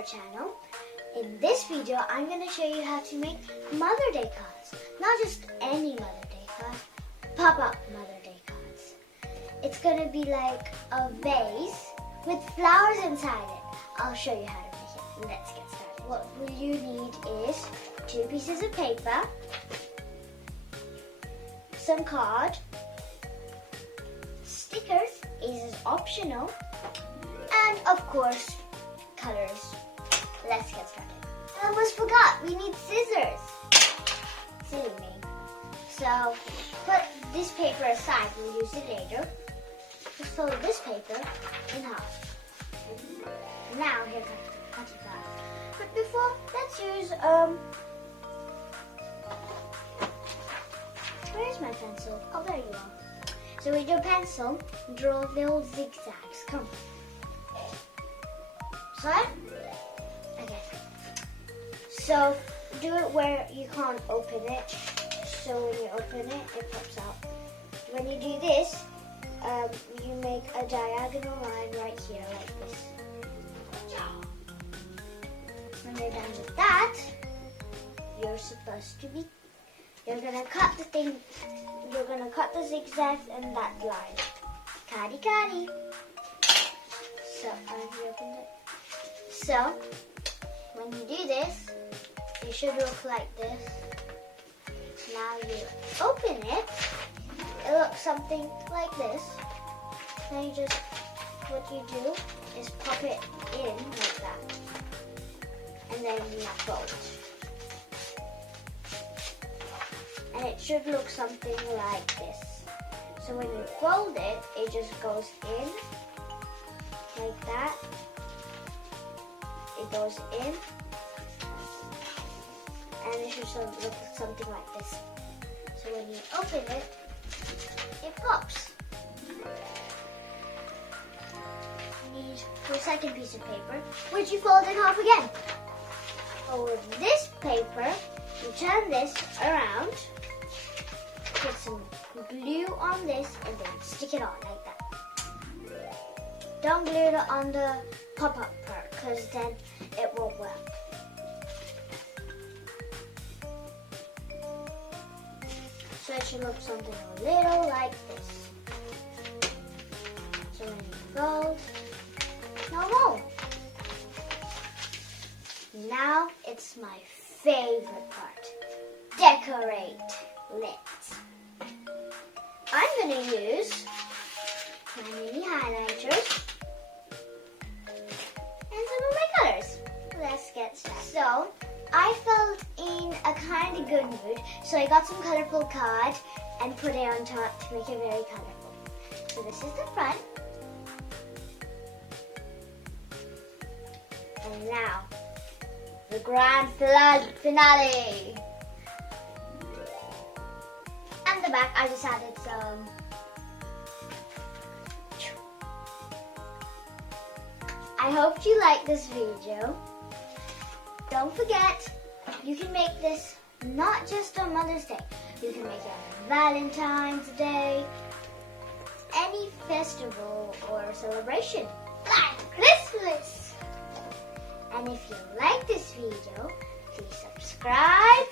our channel. In this video, I'm going to show you how to make Mother Day cards. Not just any Mother Day cards, pop-up Mother Day cards. It's going to be like a vase with flowers inside it. I'll show you how to make it. Let's get started. What you need is 2 pieces of paper, some card, stickers is optional, and of course, colors. Let's get started. I almost forgot, we need scissors. Silly me. So, put this paper aside, we'll use it later. Just fold this paper in half. Now, here comes the cutting pad. But before, let's use, where's my pencil? Oh, there you are. So with your pencil, draw little zigzags. Come. Slide. Okay. So do it where you can't open it. So when you open it, it pops out. When you do this, you make a diagonal line right here, like this. When you're done with that, you're supposed to be. You're gonna cut the thing. You're gonna cut the zigzags and that line. Cutty, cutty. So have you opened it? So when you do this, it should look like this. Now you open it. It looks something like this. Now you just, what you do is pop it in like that, and then you fold. And it should look something like this. So when you fold it, it just goes in like that. It goes in, and it should look something like this. So when you open it, it pops. You need your second piece of paper, which you fold in half again. Fold this paper, you turn this around, put some glue on this, and then stick it on like that. Don't glue it on the pop-up part, because then it won't work. So it should look something a little like this. So when you fold, no more. Now it's my favorite part. Decorate lips. I'm going to use my mini highlighters and some of my colors. Let's get started. So, I felt in a kind of good mood, so I got some colorful card and put it on top to make it very colorful. So this is the front. And now, the grand finale. And the back, I just added some. I hope you like this video. Don't forget, you can make this not just on Mother's Day. You can make it on Valentine's Day, any festival or celebration, like Christmas. And if you like this video, please subscribe,